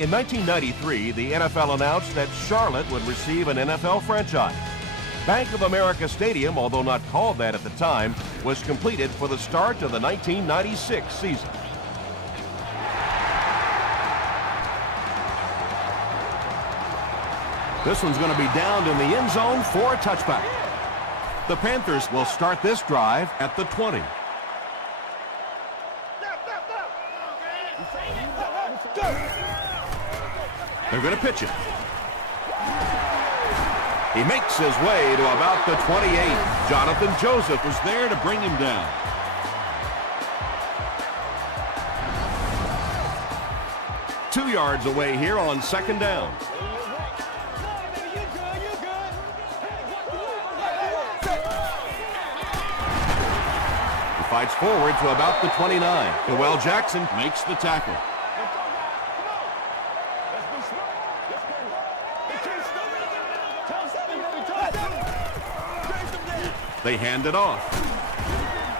In 1993, the NFL announced that Charlotte would receive an NFL franchise. Bank of America Stadium, although not called that at the time, was completed for the start of the 1996 season. This one's going to be downed in the end zone for a touchback. The Panthers will start this drive at the 20. They're going to pitch it. He makes his way to about the 28. Jonathan Joseph was there to bring him down. Two yards away here on second down. He fights forward to about the 29. Noel Jackson makes the tackle. They hand it off.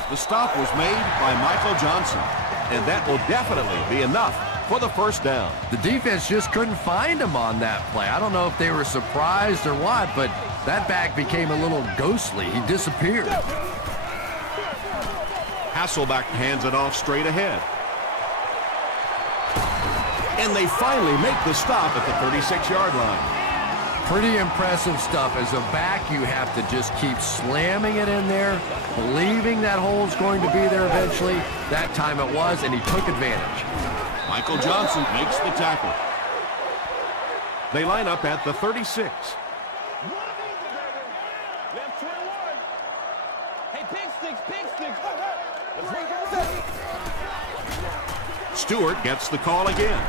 The stop was made by Michael Johnson, and that will definitely be enough for the first down. The defense just couldn't find him on that play. I don't know if they were surprised or what, but that back became a little ghostly. He disappeared. Hasselbeck hands it off straight ahead. And they finally make the stop at the 36-yard line. Pretty impressive stuff. As a back, you have to just keep slamming it in there, believing that hole's going to be there eventually. That time it was, and he took advantage. Michael Johnson makes the tackle. They line up at the 36. Stewart gets the call again.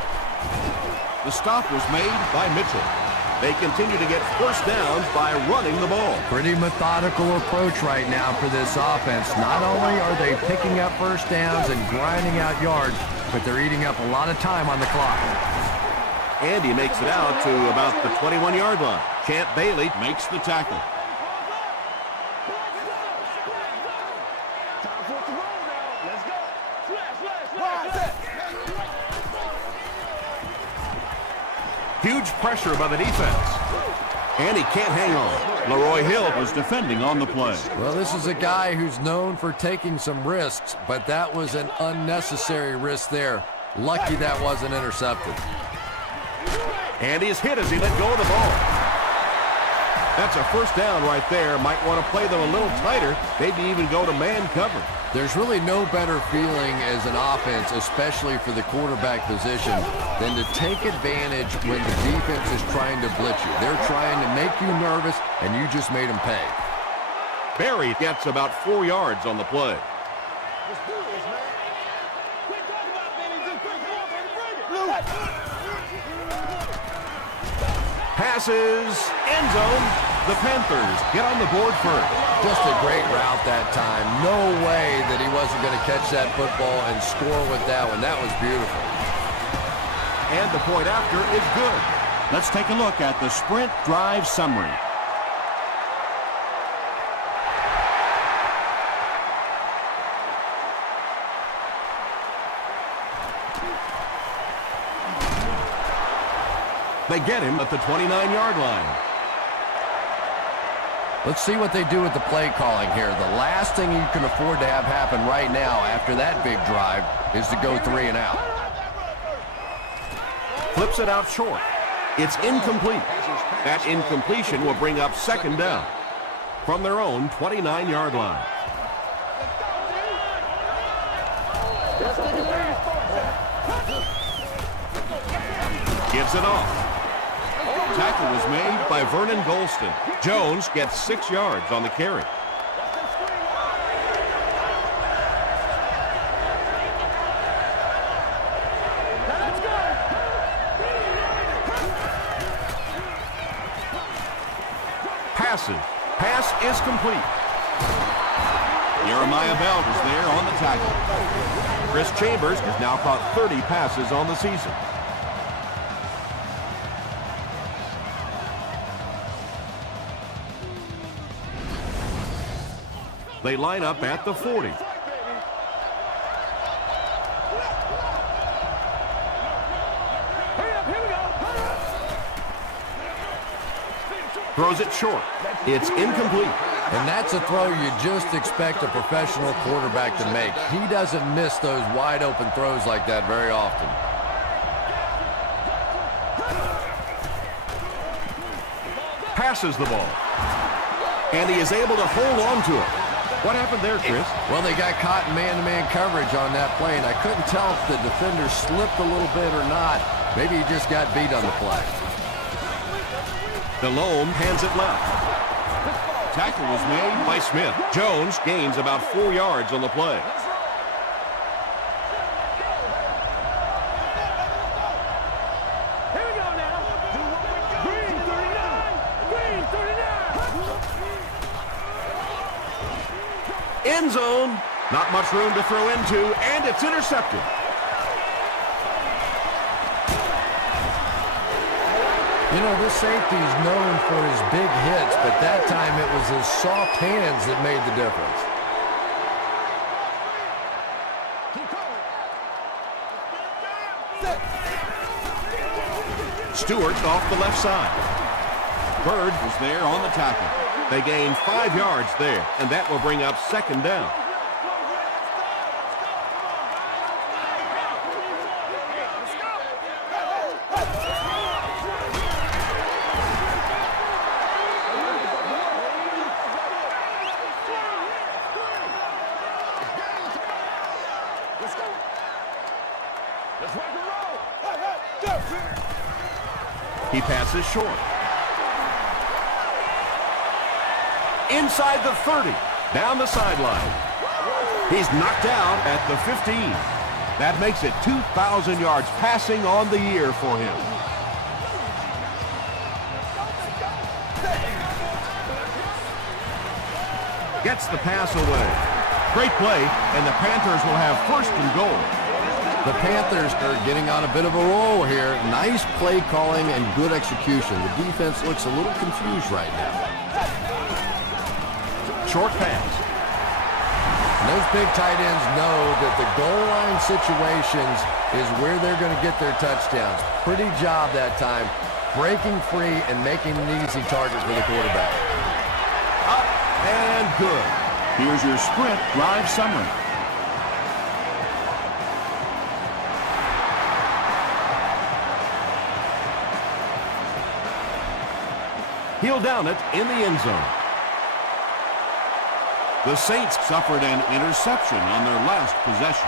The stop was made by Mitchell. They continue to get first downs by running the ball. Pretty methodical approach right now for this offense. Not only are they picking up first downs and grinding out yards, but they're eating up a lot of time on the clock. And he makes it out to about the 21-yard line. Champ Bailey makes the tackle. Huge pressure by the defense. And he can't hang on. Leroy Hill was defending on the play. Well, this is a guy who's known for taking some risks, but that was an unnecessary risk there. Lucky that wasn't intercepted. And he's hit as he let go of the ball. That's a first down right there. Might want to play them a little tighter, maybe even go to man cover. There's really no better feeling as an offense, especially for the quarterback position, than to take advantage when the defense is trying to blitz you. They're trying to make you nervous, and you just made them pay. Berry gets about 4 yards on the play. Passes, end zone. The Panthers get on the board first. Just a great route that time. No way that he wasn't going to catch that football and score with that one. That was beautiful. And the point after is good. Let's take a look at the sprint drive summary. They get him at the 29-yard line. Let's see what they do with the play calling here. The last thing you can afford to have happen right now after that big drive is to go 3 and out. Flips it out short. It's incomplete. That incompletion will bring up second down from their own 29-yard line. Gives it off. Tackle was made by Vernon Golston. Jones gets 6 yards on the carry. Passes. Pass is complete. Jeremiah Bell is there on the tackle. Chris Chambers has now caught 30 passes on the season. They line up at the 40. Throws it short. It's incomplete. And that's a throw you just expect a professional quarterback to make. He doesn't miss those wide open throws like that very often. Passes the ball. And he is able to hold on to it. What happened there, Chris? Well, they got caught in man-to-man coverage on that play, and I couldn't tell if the defender slipped a little bit or not. Maybe he just got beat on the play. Delhomme hands it left. Tackle was made by Smith. Jones gains about 4 yards on the play. Here we go now. Green 39. Green 39. End zone. Not much room to throw into, and it's intercepted. You know, this safety is known for his big hits, but that time it was his soft hands that made the difference. Stewart off the left side. Bird was there on the tackle. They gain 5 yards there, and that will bring up second down. He passes short. Inside the 30. Down the sideline. He's knocked out at the 15. That makes it 2,000 yards passing on the year for him. Gets the pass away. Great play, and the Panthers will have first and goal. The Panthers are getting on a bit of a roll here. Nice play calling and good execution. The defense looks a little confused right now. Short pass. And those big tight ends know that the goal line situations is where they're going to get their touchdowns. Pretty job that time, breaking free and making an easy target for the quarterback. Up and good. Here's your sprint drive summary. He'll down it in the end zone. The Saints suffered an interception on their last possession.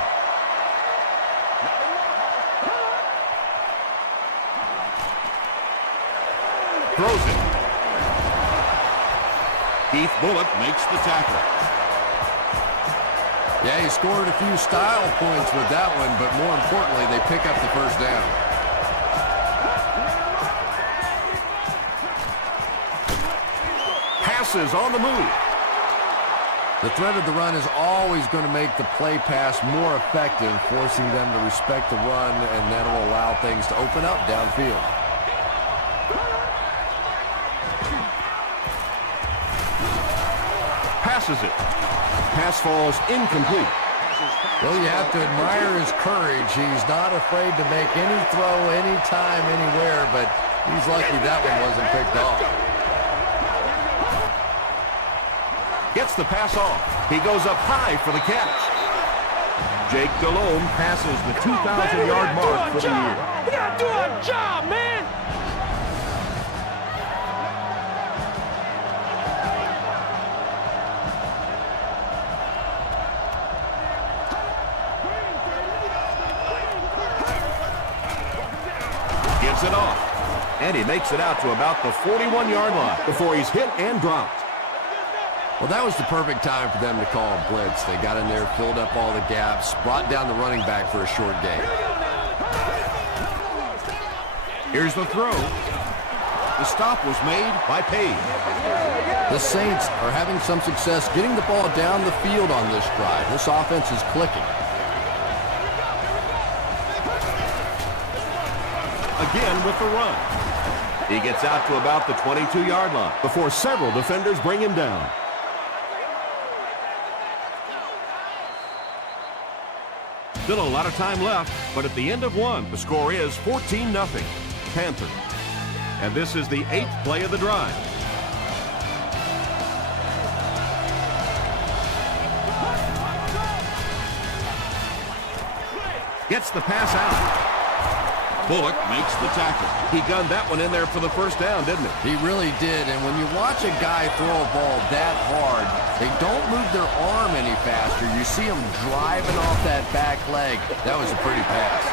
Throws it. Keith Bullock makes the tackle. Yeah, he scored a few style points with that one, but more importantly, they pick up the first down. Passes on the move. The threat of the run is always going to make the play pass more effective, forcing them to respect the run, and that will allow things to open up downfield. Passes it. Pass falls incomplete. Well, you have to admire his courage. He's not afraid to make any throw, anytime, anywhere, but he's lucky that one wasn't picked off. Gets the pass off. He goes up high for the catch. Jake Delhomme passes the 2,000-yard mark for the year. We gotta do our job, man! Gives it off. And he makes it out to about the 41-yard line before he's hit and dropped. Well, that was the perfect time for them to call a blitz. They got in there, filled up all the gaps, brought down the running back for a short gain. Here's the throw. The stop was made by Page. The Saints are having some success getting the ball down the field on this drive. This offense is clicking. Again with the run. He gets out to about the 22-yard line before several defenders bring him down. Still a lot of time left, but at the end of one, the score is 14-0, Panthers. And this is the 8th play of the drive. Gets the pass out. Bullock makes the tackle. He gunned that one in there for the first down, didn't he? He really did, and when you watch a guy throw a ball that hard, they don't move their arm any faster. You see them driving off that back leg. That was a pretty pass.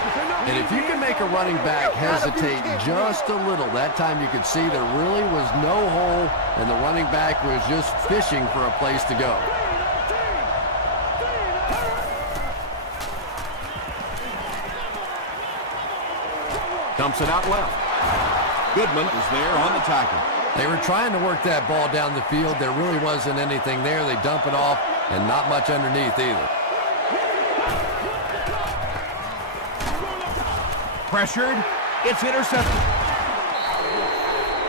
And if you can make a running back hesitate just a little, that time you could see there really was no hole, and the running back was just fishing for a place to go. Dumps it out left. Goodman is there on the tackle. They were trying to work that ball down the field. There really wasn't anything there. They dump it off, and not much underneath either. Pressured. It's intercepted.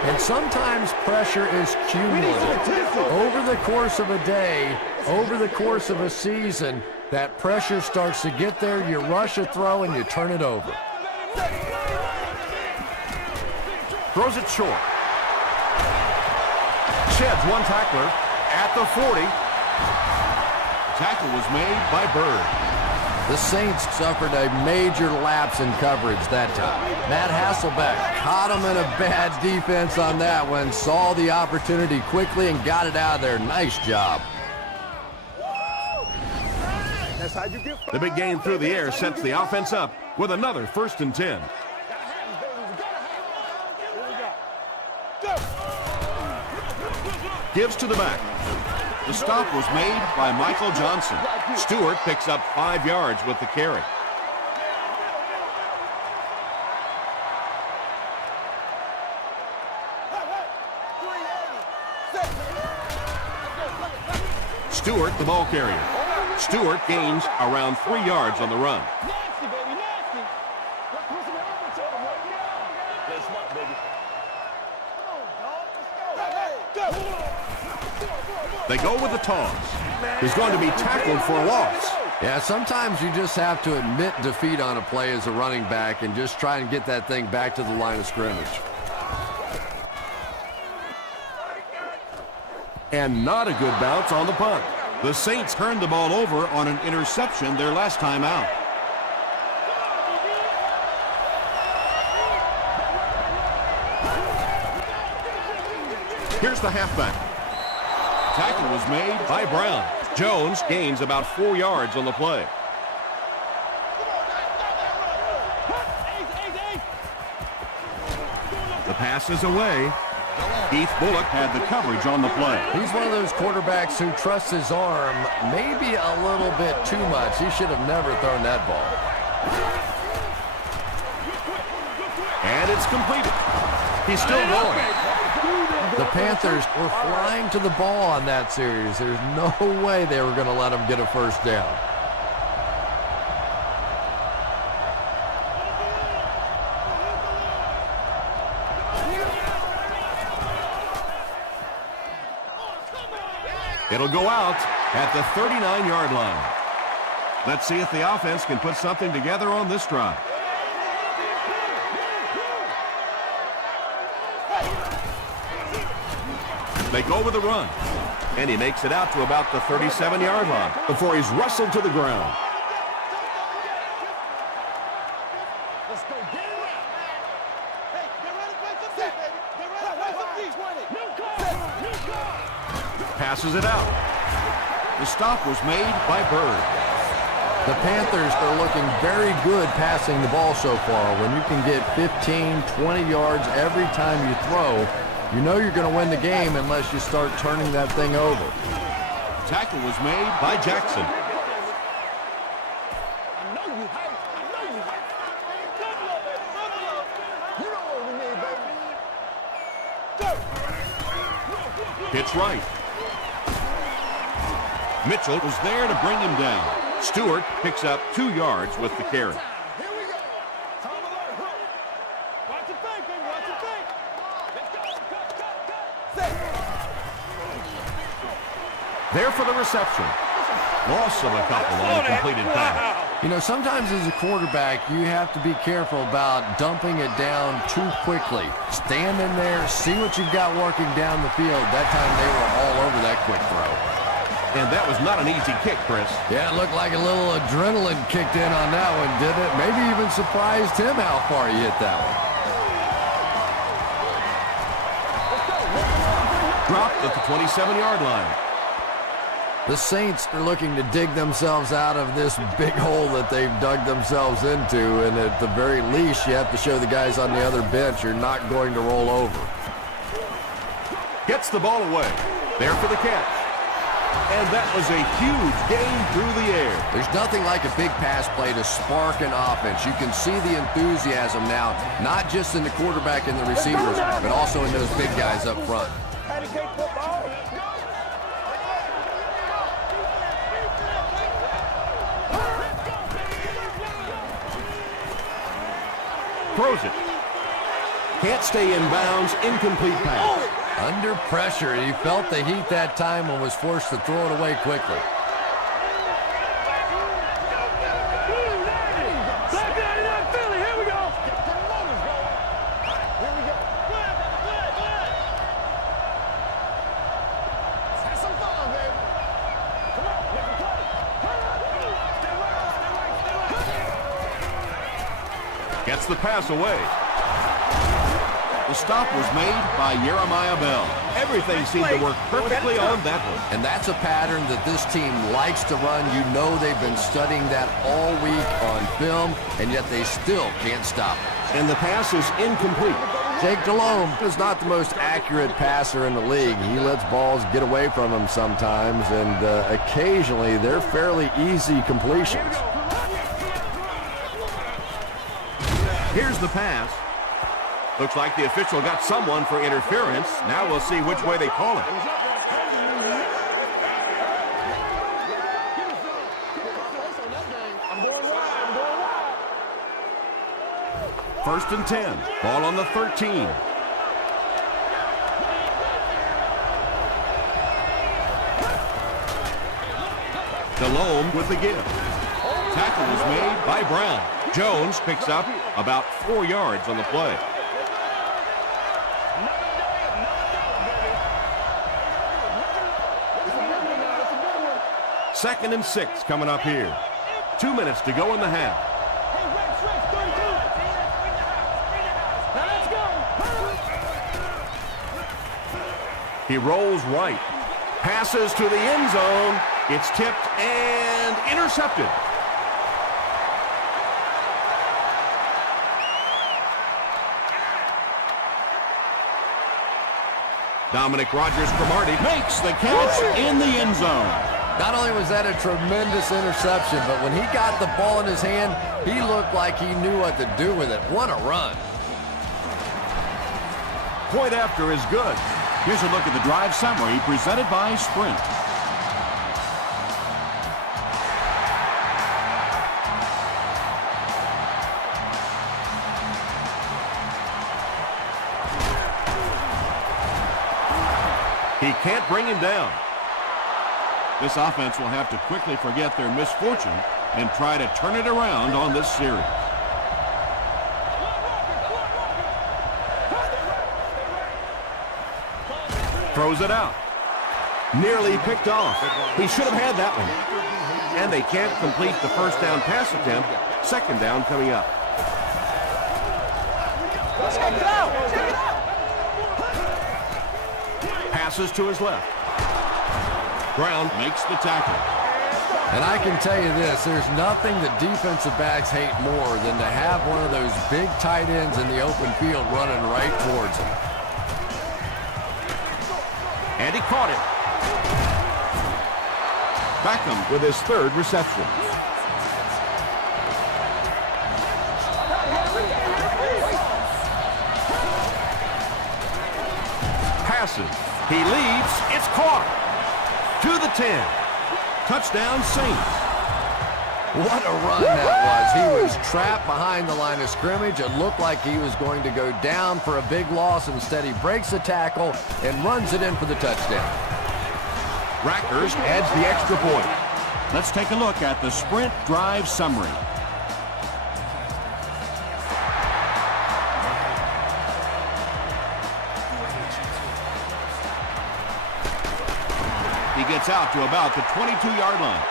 And sometimes pressure is cumulative. Over the course of a day, over the course of a season, that pressure starts to get there. You rush a throw, and you turn it over. Throws it short. Sheds one tackler at the 40. Tackle was made by Bird. The Saints suffered a major lapse in coverage that time. Matt Hasselbeck caught him in a bad defense on that one, saw the opportunity quickly and got it out of there. Nice job. The big game through the air sets the offense up with another 1st and 10. Gives to the back. The stop was made by Michael Johnson. Stewart picks up 5 yards with the carry. Stewart, the ball carrier. Stewart gains around 3 yards on the run. They go with the toss. He's going to be tackled for a loss. Yeah, sometimes you just have to admit defeat on a play as a running back and just try and get that thing back to the line of scrimmage. And not a good bounce on the punt. The Saints turned the ball over on an interception their last time out. Here's the halfback. Tackle was made by Brown. Jones gains about 4 yards on the play. The pass is away. Keith Bullock had the coverage on the play. He's one of those quarterbacks who trusts his arm maybe a little bit too much. He should have never thrown that ball. And it's completed. He's still going. The Panthers were flying to the ball on that series. There's no way they were going to let him get a first down. It'll go out at the 39-yard line. Let's see if the offense can put something together on this drive. They go with the run, and he makes it out to about the 37-yard line before he's wrestled to the ground. Let's go get it out. Hey, get ready for the baby. Get ready for the new car. Passes it out. The stop was made by Bird. The Panthers are looking very good passing the ball so far. When you can get 15, 20 yards every time you throw, you know you're going to win the game unless you start turning that thing over. Tackle was made by Jackson. Pitch right. Mitchell was there to bring him down. Stewart picks up 2 yards with the carry. There for the reception. Loss of a couple on a completed pass. You know, sometimes as a quarterback, you have to be careful about dumping it down too quickly. Stand in there, see what you've got working down the field. That time they were all over that quick throw. And that was not an easy kick, Chris. Yeah, it looked like a little adrenaline kicked in on that one, didn't it? Maybe even surprised him how far he hit that one. Dropped at the 27-yard line. The Saints are looking to dig themselves out of this big hole that they've dug themselves into, and at the very least, you have to show the guys on the other bench you're not going to roll over. Gets the ball away. There for the catch. And that was a huge gain through the air. There's nothing like a big pass play to spark an offense. You can see the enthusiasm now, not just in the quarterback and the receivers, but also in those big guys up front. Throws it. Can't stay in bounds. Incomplete pass. Under pressure, he felt the heat that time and was forced to throw it away quickly. Gets the pass away. The stop was made by Jeremiah Bell. Everything seemed to work perfectly on that one. And that's a pattern that this team likes to run. You know they've been studying that all week on film, and yet they still can't stop it. And the pass is incomplete. Jake Delhomme is not the most accurate passer in the league. He lets balls get away from him sometimes, and occasionally they're fairly easy completions. Here's the pass. Looks like the official got someone for interference. Now we'll see which way they call it. First and 10. Ball on the 13. Delhomme with the give. Tackle was made by Brown. Jones picks up about 4 yards on the play. Second and 6 coming up here. 2 minutes to go in the half. He rolls right. Passes to the end zone. It's tipped and intercepted. Dominic Rodgers-Cromartie makes the catch in the end zone. Not only was that a tremendous interception, but when he got the ball in his hand, he looked like he knew what to do with it. What a run. Point after is good. Here's a look at the drive summary presented by Sprint. He can't bring him down. This offense will have to quickly forget their misfortune and try to turn it around on this series. Throws it out. Nearly picked off. He should have had that one. And they can't complete the first down pass attempt. Second down coming up. Check it out! Check it out! Passes to his left. Brown Makes the tackle. And I can tell you this, there's nothing that defensive backs hate more than to have one of those big tight ends in the open field running right towards him. And he caught it. Beckham with his third reception. Passes. He leads. It's caught. To the 10. Touchdown Saints. What a run that was. He was trapped behind the line of scrimmage. It looked like he was going to go down for a big loss. Instead, he breaks the tackle and runs it in for the touchdown. Rackers adds the extra point. Let's take a look at the Sprint drive summary. He gets out to about the 22-yard line.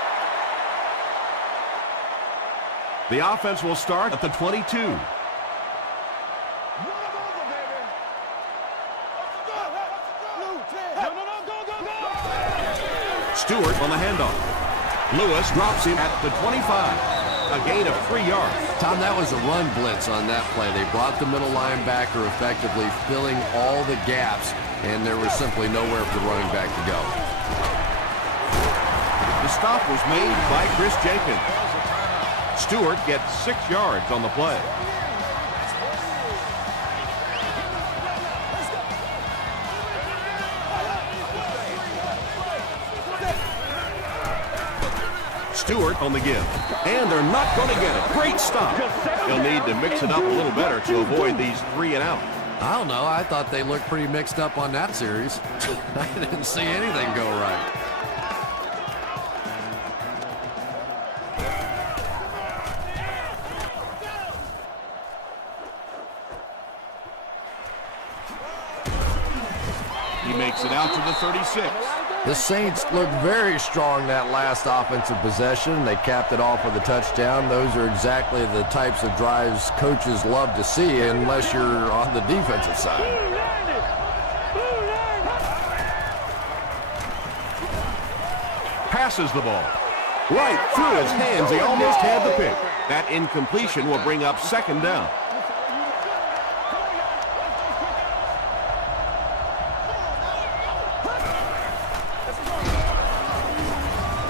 The offense will start at the 22. Stewart on the handoff. Lewis drops him at the 25. A gain of 3 yards. Tom, that was a run blitz on that play. They brought the middle linebacker effectively, filling all the gaps, and there was simply nowhere for the running back to go. The stop was made by Chris Jenkins. Stewart gets 6 yards on the play. Stewart on the give. And they're not going to get it. Great stop. They'll need to mix it up a little better to avoid these 3 and out. I don't know. I thought they looked pretty mixed up on that series. I didn't see anything go right. He makes it out to the 36. The Saints looked very strong that last offensive possession. They capped it off with a touchdown. Those are exactly the types of drives coaches love to see unless you're on the defensive side. Passes the ball. Right through his hands. He almost had the pick. That incompletion will bring up 2nd down.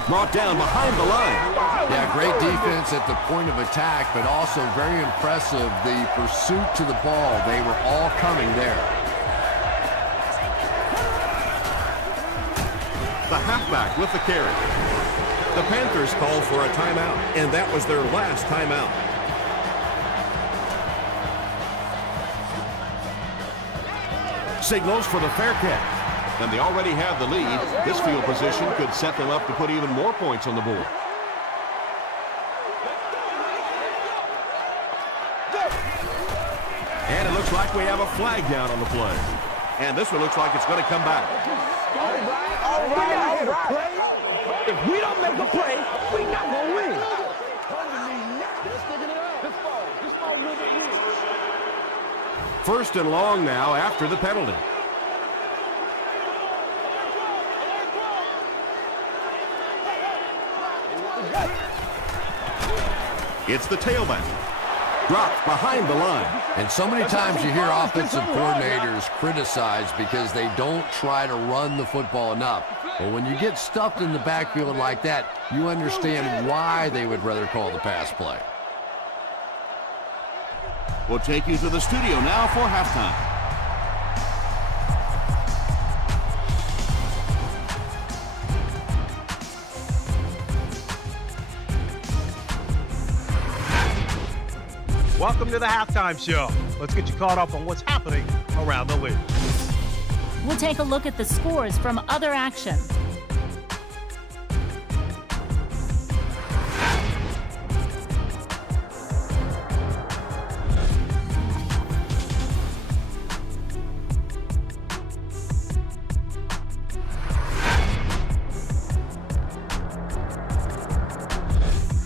Brought down behind the line. Yeah, great defense at the point of attack, but also very impressive the pursuit to the ball. They were all coming there. The halfback with the carry. The Panthers called for a timeout, and that was their last timeout. Signals for the fair catch. And they already have the lead. This field position could set them up to put even more points on the board. And it looks like we have a flag down on the play. And this one looks like it's going to come back. All right. If we don't make a play, we're not going to win. First and long now after the penalty. It's the tailback. Dropped behind the line. And so many times you hear offensive coordinators criticized because they don't try to run the football enough. But when you get stuffed in the backfield like that, you understand why they would rather call the pass play. We'll take you to the studio now for halftime. Welcome to the Halftime Show. Let's get you caught up on what's happening around the league. We'll take a look at the scores from other action.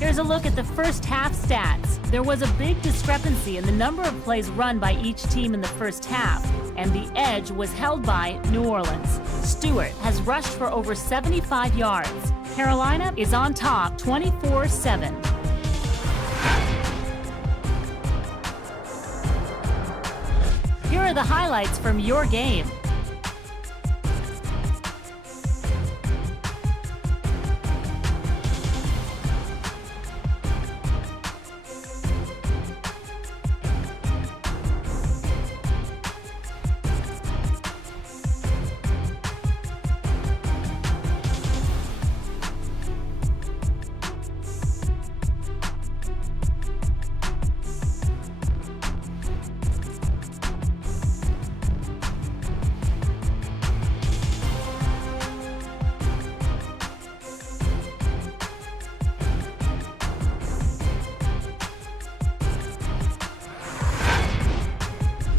Here's a look at the first half stats. There was a big discrepancy in the number of plays run by each team in the first half, and the edge was held by New Orleans. Stewart has rushed for over 75 yards. Carolina is on top 24-7. Here are the highlights from your game.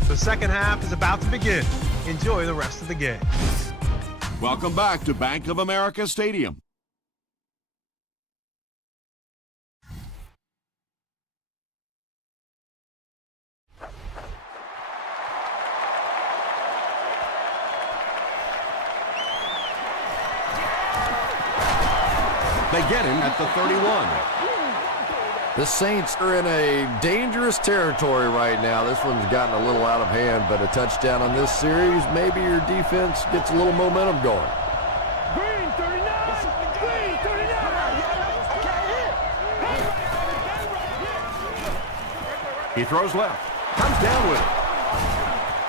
The second half is about to begin. Enjoy the rest of the game. Welcome back to Bank of America Stadium. They get him at the 31. The Saints are in a dangerous territory right now. This one's gotten a little out of hand, but a touchdown on this series, maybe your defense gets a little momentum going. Green 39! Green 39! He throws left. Comes down with it.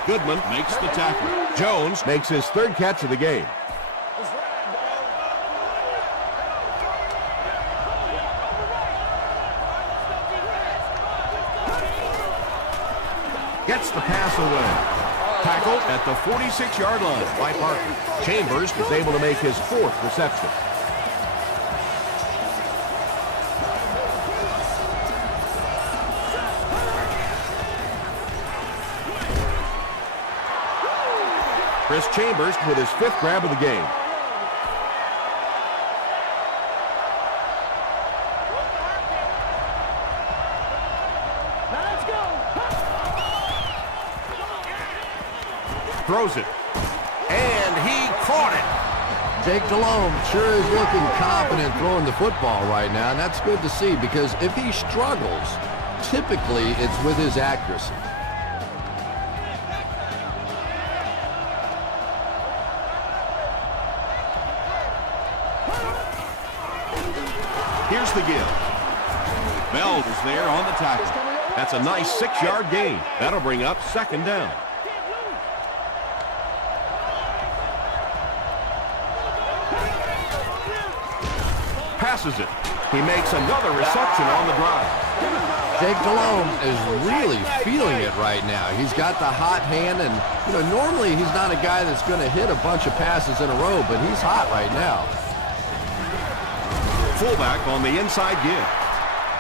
Goodman makes the tackle. Jones makes his third catch of the game. Gets the pass away. Tackled at the 46-yard line by Parker. Chambers is able to make his fourth reception. Chris Chambers with his fifth grab of the game. Throws it. And he caught it. Jake Delhomme sure is looking confident throwing the football right now, and that's good to see because if he struggles, typically it's with his accuracy. Here's the give. Bell is there on the tackle. That's a nice 6-yard gain. That'll bring up second down. Passes it. He makes another reception on the drive. Jake Delhomme is really feeling it right now. He's got the hot hand, and normally he's not a guy that's going to hit a bunch of passes in a row, but he's hot right now. Fullback on the inside give.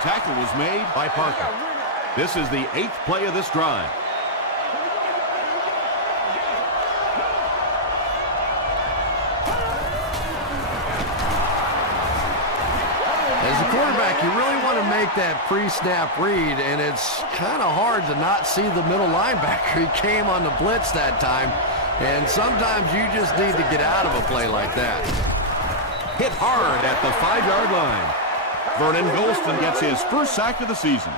Tackle was made By Parker. This is the 8th play of this drive. As a quarterback, you really want to make that pre-snap read, and it's kind of hard to not see the middle linebacker. He came on the blitz that time, and sometimes you just need to get out of a play like that. Hit hard at the 5-yard line. Vernon Golston gets his first sack of the season.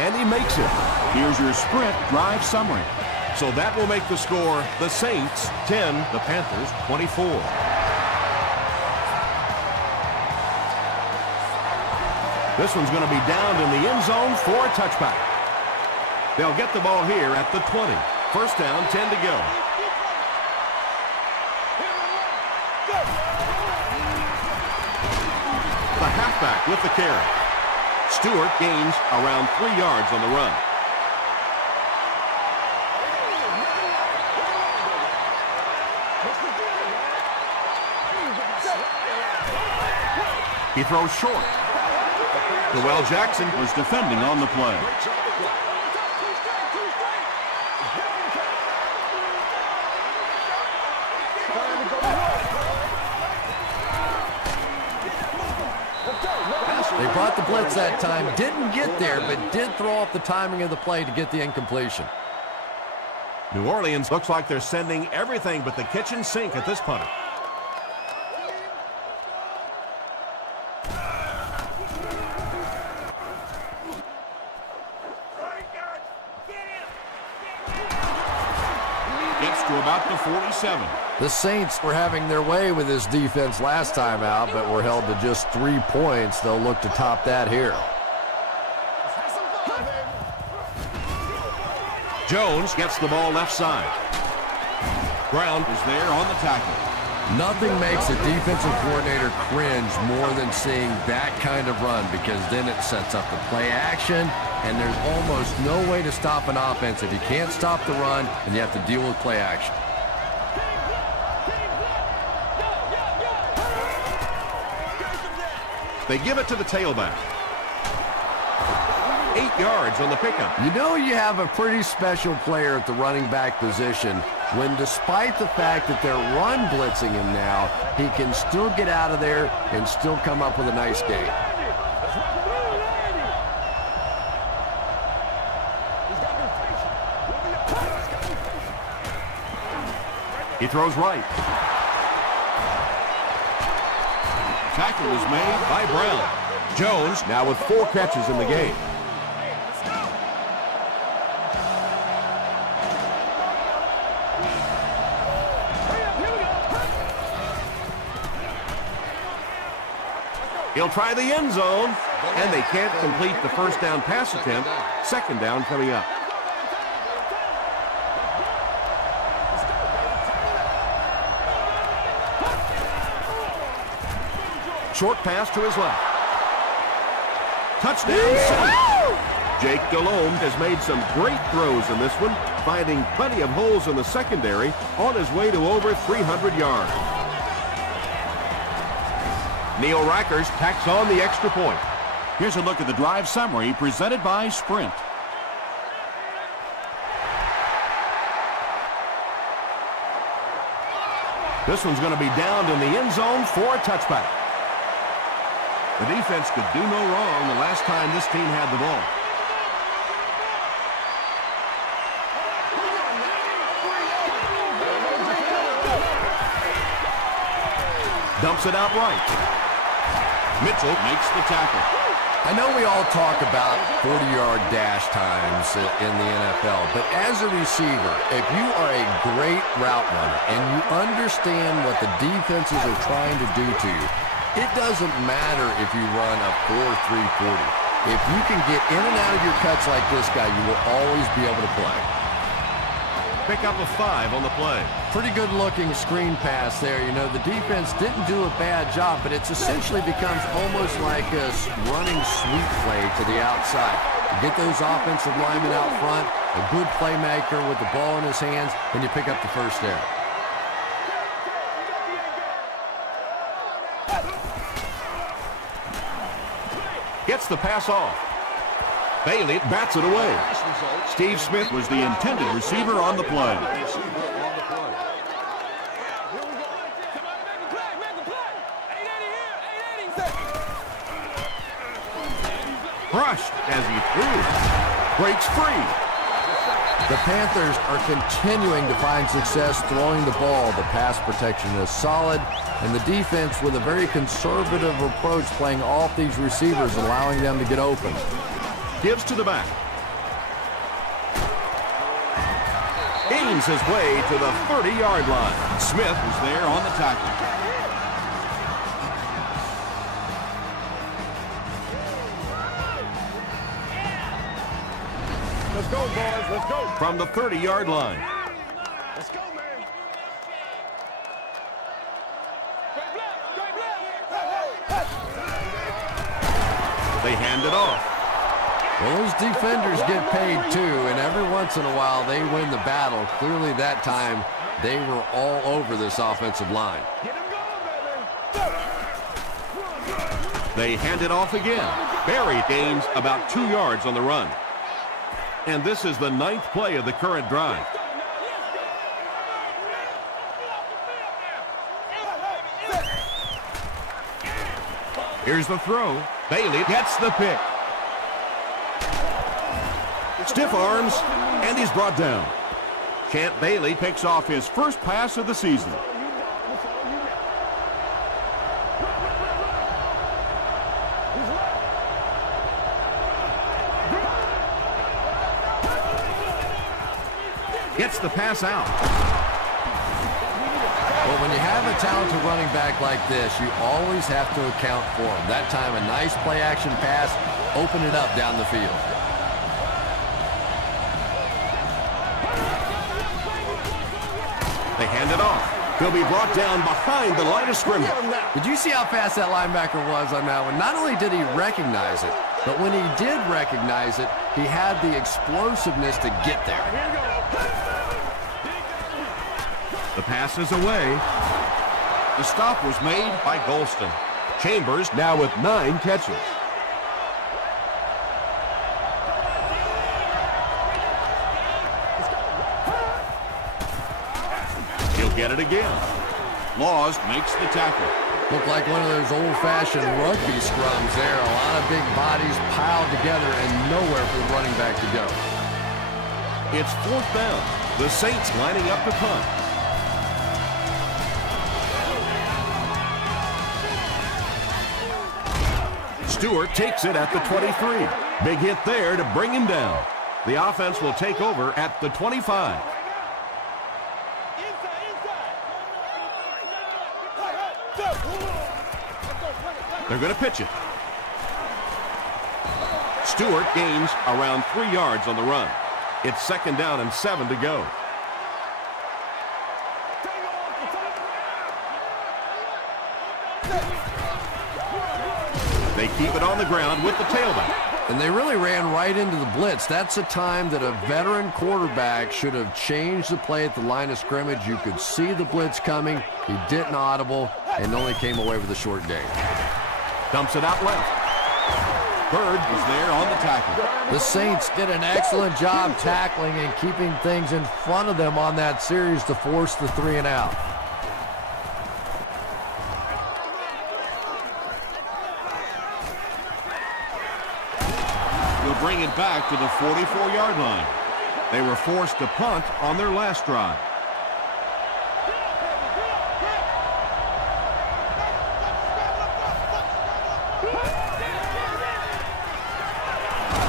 And he makes it. Here's your sprint drive summary. So that will make the score the Saints 10, the Panthers 24. This one's going to be down in the end zone for a touchback. They'll get the ball here at the 20. First down, 10 to go. The halfback with the carry. Stewart gains around 3 yards on the run. He throws short. Noel Jackson Was defending on the play. They brought the blitz that time, didn't get there, but did throw off the timing of the play to get the incompletion. New Orleans looks like they're sending everything but the kitchen sink at this punter. Gets to about the 47. The Saints were having their way with this defense last time out, but were held to just 3 points. They'll look to top that here. Jones gets the ball left side. Brown is there on the tackle. Nothing makes a defensive coordinator cringe more than seeing that kind of run, because then it sets up the play action, and there's almost no way to stop an offense if you can't stop the run and you have to deal with play action. They give it to the tailback. 8 yards on the pickup. You know you have a pretty special player at the running back position when, despite the fact that they're run blitzing him now, he can still get out of there and still come up with a nice gain. He throws right. Tackle is made by Brown. Jones now with 4 catches in the game. He'll try the end zone, and they can't complete the first down pass attempt. Second down coming up. Short pass to his left. Touchdown, Saints. Jake Delhomme has made some great throws in this one, finding plenty of holes in the secondary on his way to over 300 yards. Neil Rackers tacks on the extra point. Here's a look at the drive summary presented by Sprint. This one's going to be downed in the end zone for a touchback. The defense could do no wrong the last time this team had the ball. Dumps it out right. Mitchell makes the tackle. I know we all talk about 40-yard dash times in the NFL, but as a receiver, if you are a great route runner and you understand what the defenses are trying to do to you, it doesn't matter if you run a 4.340. If you can get in and out of your cuts like this guy, you will always be able to play. Pick up a 5 on the play. Pretty good-looking screen pass there. You know, the defense didn't do a bad job, but it's essentially becomes almost like a running sweep play to the outside. You get those offensive linemen out front, a good playmaker with the ball in his hands, and you pick up the first down. Gets the pass off. Bailey bats it away. Steve Smith was the intended receiver on the play. Crushed as he threw. Breaks free. The Panthers are continuing to find success throwing the ball. The pass protection is solid, and the defense with a very conservative approach playing off these receivers, allowing them to get open. Gives to the back. Gains his way to the 30-yard line. Smith was there on the tackle. Let's go, boys. Let's go. From the 30-yard line. Let's go, man. They hand it off. Well, those defenders get paid too, and every once in a while they win the battle. Clearly that time they were all over this offensive line. Get him going, baby. They hand it off again. Barry gains about 2 yards on the run. And this is the 9th play of the current drive. Here's the throw. Bailey gets the pick. Stiff arms, and he's brought down. Champ Bailey picks off his first pass of the season. Gets the pass out. Well, when you have a talented running back like this, you always have to account for him. That time, a nice play-action pass, open it up down the field. They hand it off. He'll be brought down behind the line of scrimmage. Did you see how fast that linebacker was on that one? Not only did he recognize it, but when he did recognize it, he had the explosiveness to get there. The pass is away. The stop was made by Golston. Chambers now with 9 catches. He'll get it again. Laws makes the tackle. Looked like one of those old-fashioned rugby scrums there. A lot of big bodies piled together and nowhere for the running back to go. It's 4th down. The Saints lining up to punt. Stewart takes it at the 23. Big hit there to bring him down. The offense will take over at the 25. They're going to pitch it. Stewart gains around 3 yards on the run. It's 2nd down and 7 to go. They keep it on the ground with the tailback. And they really ran right into the blitz. That's a time that a veteran quarterback should have changed the play at the line of scrimmage. You could see the blitz coming. He didn't audible and only came away with a short gain. Dumps it out left. Bird was there on the tackle. The Saints did an excellent job tackling and keeping things in front of them on that series to force the 3 and out. Will bring it back to the 44-yard line. They were forced to punt on their last drive.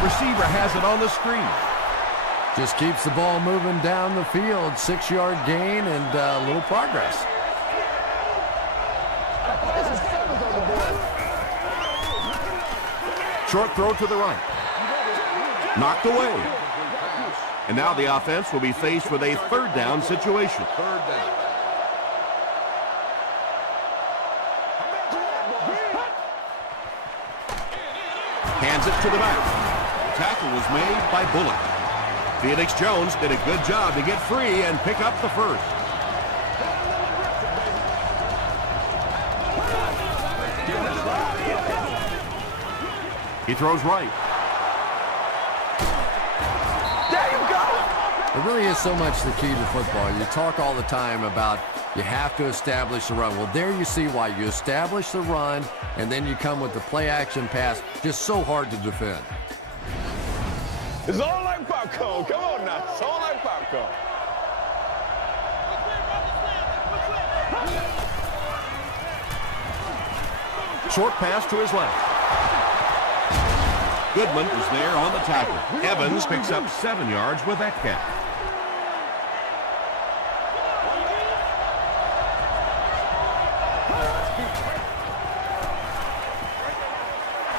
Receiver has it on the screen. Just keeps the ball moving down the field. 6-yard gain and a little progress. Short throw to the right. Knocked away. And now the offense will be faced with a 3rd down situation. 3rd down. Hands it to the back. Tackle was made by Bullock. Felix Jones did a good job to get free and pick up the first. He throws right. There you go. It really is so much the key to football. You talk all the time about you have to establish the run. Well, there you see why. You establish the run, and then you come with the play-action pass. Just so hard to defend. It's all like popcorn. Come on now. It's all like popcorn. Short pass to his left. Goodman was there on the tackle. Evans picks up 7 yards with that catch.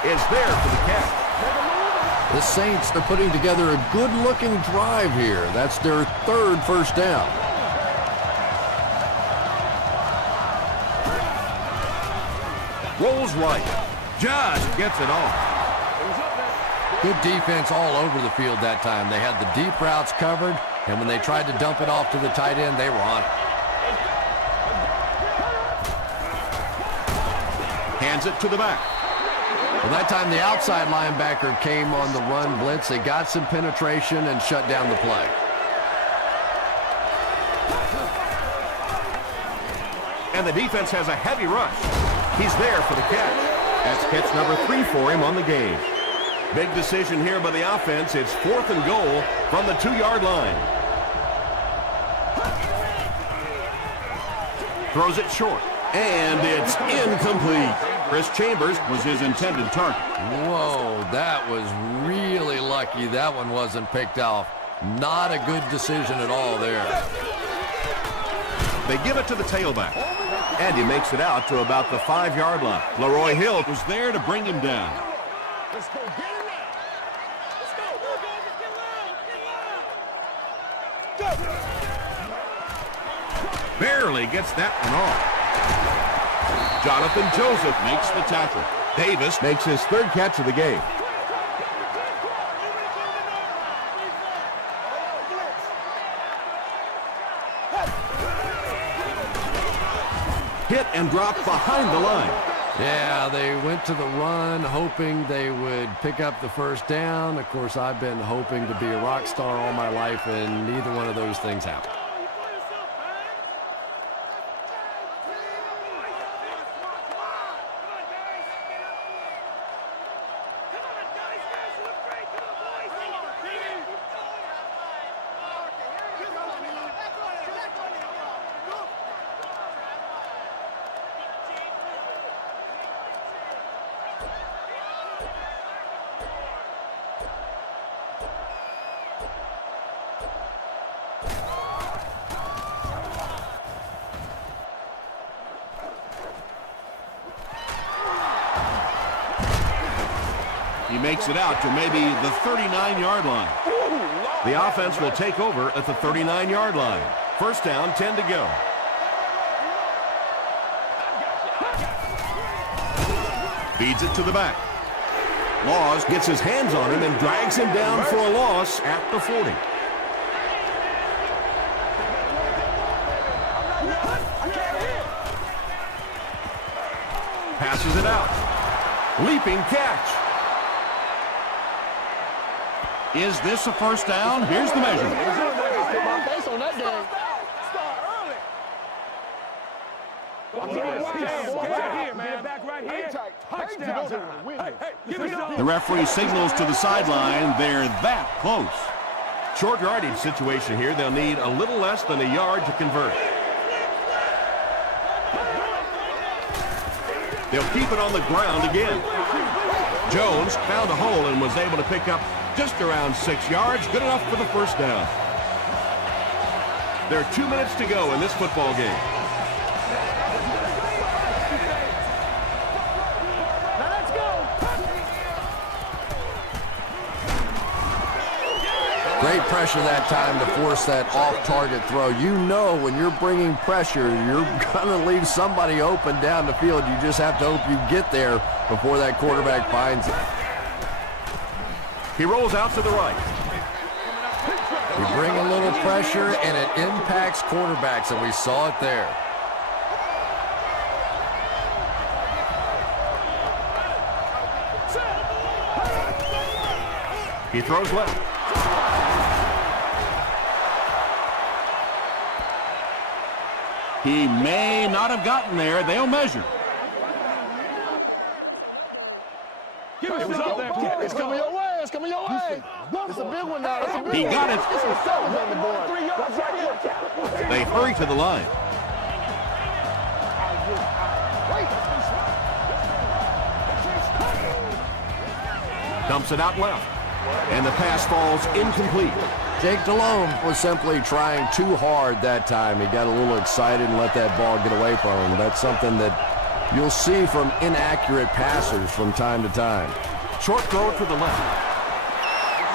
Is there for the catch. The Saints are putting together a good-looking drive here. That's their 3rd first down. Rolls right. Just gets it off. Good defense all over the field that time. They had the deep routes covered, and when they tried to dump it off to the tight end, they were on it. Hands it to the back. Well, that time the outside linebacker came on the run blitz. They got some penetration and shut down the play. And the defense has a heavy rush. He's there for the catch. That's catch number 3 for him on the game. Big decision here by the offense. It's 4th and goal from the 2-yard line. Throws it short. And it's incomplete. Chris Chambers was his intended target. Whoa, that was really lucky. That one wasn't picked off. Not a good decision at all there. They give it to the tailback. And he makes it out to about the 5-yard line. Leroy Hill was there to bring him down. Let's go. Get it out. Let's go. Get loud. Barely gets that one off. Jonathan Joseph makes the tackle. Davis makes his 3rd catch of the game. Hit and drop behind the line. Yeah, they went to the run, hoping they would pick up the first down. Of course, I've been hoping to be a rock star all my life, and neither one of those things happened. makes it out to maybe the 39-yard line. The offense will take over at the 39-yard line. First down, 10 to go. Feeds it to the back. Laws gets his hands on him and drags him down for a loss at the 40. Passes it out. Leaping catch. Is this a first down? Here's the measurement. The referee signals to the sideline. They're that close. Short yardage situation here. They'll need a little less than a yard to convert. They'll keep it on the ground again. Jones found a hole and was able to pick up just around 6 yards. Good enough for the first down. There are 2 minutes to go in this football game. Great pressure that time to force that off-target throw. You know when you're bringing pressure, you're going to leave somebody open down the field. You just have to hope you get there before that quarterback finds it. He rolls out to the right. You bring a little pressure, and it impacts quarterbacks, and we saw it there. He throws left. He may not have gotten there. They'll measure. It's coming your way. It's coming your way. It's a big one now. It's a big He got it. It's a 7 on the board. They hurry to the line. Dumps it out left. And the pass falls incomplete. Jake Delhomme was simply trying too hard that time. He got a little excited and let that ball get away from him. That's something that you'll see from inaccurate passers from time to time. Short throw to the left.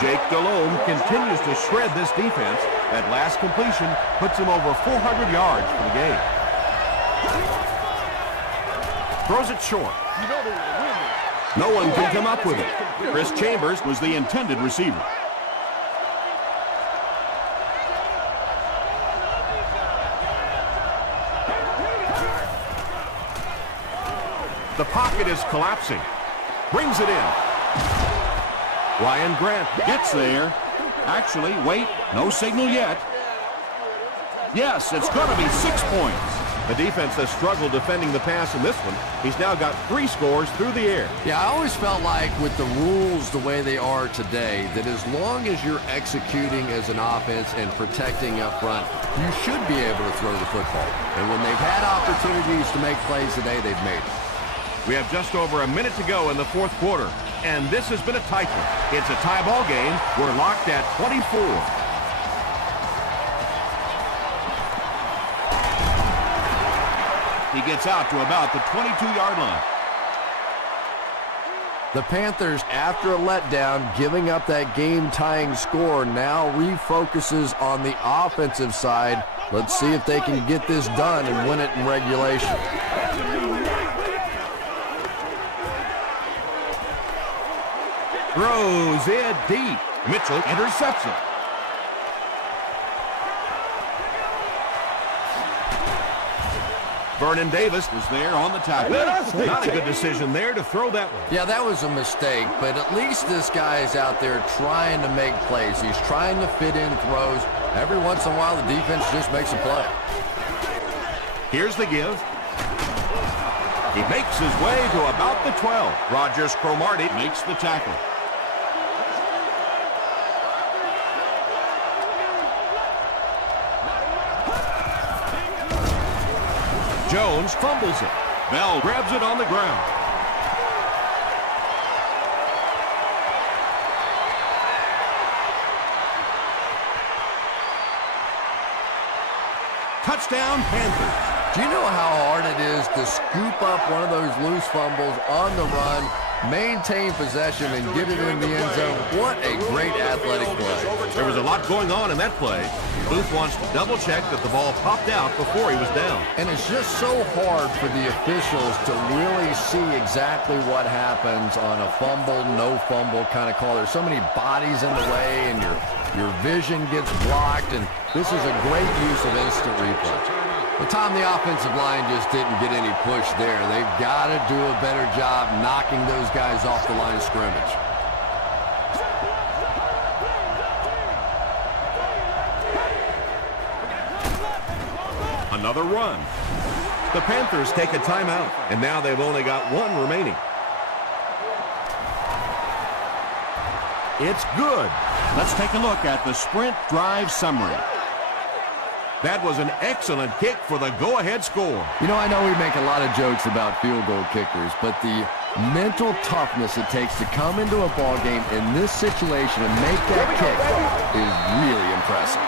Jake Delhomme continues to shred this defense. That last completion puts him over 400 yards for the game. Throws it short. No one can come up with it. Chris Chambers was the intended receiver. The pocket is collapsing. Brings it in. Ryan Grant gets there. Actually, wait, no signal yet. Yes, it's going to be 6 points. The defense has struggled defending the pass in this one. He's now got 3 scores through the air. Yeah, I always felt like with the rules the way they are today, that as long as you're executing as an offense and protecting up front, you should be able to throw the football. And when they've had opportunities to make plays today, they've made it. We have just over a minute to go in the fourth quarter, and this has been a tight one. It's a tie ball game. We're locked at 24. He gets out to about the 22-yard line. The Panthers, after a letdown, giving up that game-tying score, now refocuses on the offensive side. Let's see if they can get this done and win it in regulation. Throws it deep. Mitchell intercepts it. Vernon Davis was there on the tackle. Not a good decision there to throw that one. Yeah, that was a mistake, but at least this guy is out there trying to make plays. He's trying to fit in throws. Every once in a while, the defense just makes a play. Here's the give. He makes his way to about the 12. Rogers Cromartie Makes the tackle. Jones fumbles it. Bell grabs it on the ground. Touchdown, Panthers. Do you know how hard it is to scoop up one of those loose fumbles on the run maintain possession and get it in the end zone. What a great athletic play. There was a lot going on in that play. Booth wants to double-check that the ball popped out before he was down. And it's just so hard for the officials to really see exactly what happens on a fumble, no fumble kind of call. There's so many bodies in the way, and your vision gets blocked, and this is a great use of instant replay. The time the offensive line just didn't get any push there. They've got to do a better job knocking those guys off the line of scrimmage. Another run. The Panthers take a timeout, and now they've only got one remaining. It's good. Let's take a look at the sprint drive summary. That was an excellent kick for the go-ahead score. You know, I know we make a lot of jokes about field goal kickers, but the mental toughness it takes to come into a ball game in this situation and make that kick is really impressive.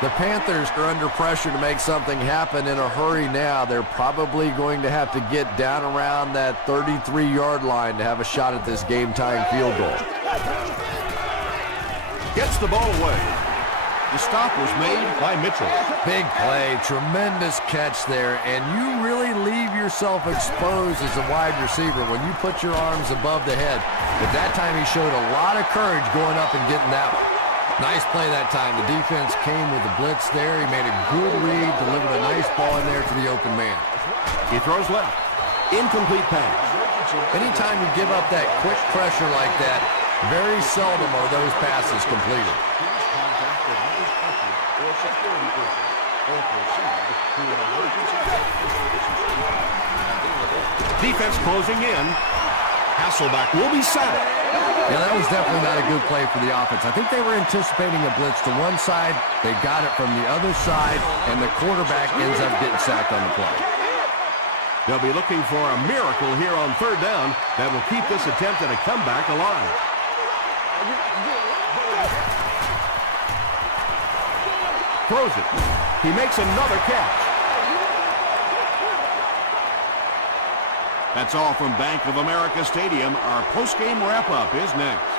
The Panthers are under pressure to make something happen in a hurry now. They're probably going to have to get down around that 33-yard line to have a shot at this game-tying field goal. Gets the ball away. The stop was made by Mitchell. Big play, tremendous catch there, and you really leave yourself exposed as a wide receiver when you put your arms above the head. But that time he showed a lot of courage going up and getting that one. Nice play that time. The defense came with the blitz there. He made a good read, delivered a nice ball in there to the open man. He throws left. Incomplete pass. Anytime you give up that quick pressure like that, very seldom are those passes completed. Defense closing in. Hasselbeck will be sacked. Yeah, that was definitely not a good play for the offense. I think they were anticipating a blitz to one side. They got it from the other side, and the quarterback ends up getting sacked on the play. They'll be looking for a miracle here on third down that will keep this attempt at a comeback alive. Throws it. He makes another catch. That's all from Bank of America Stadium. Our post-game wrap-up is next.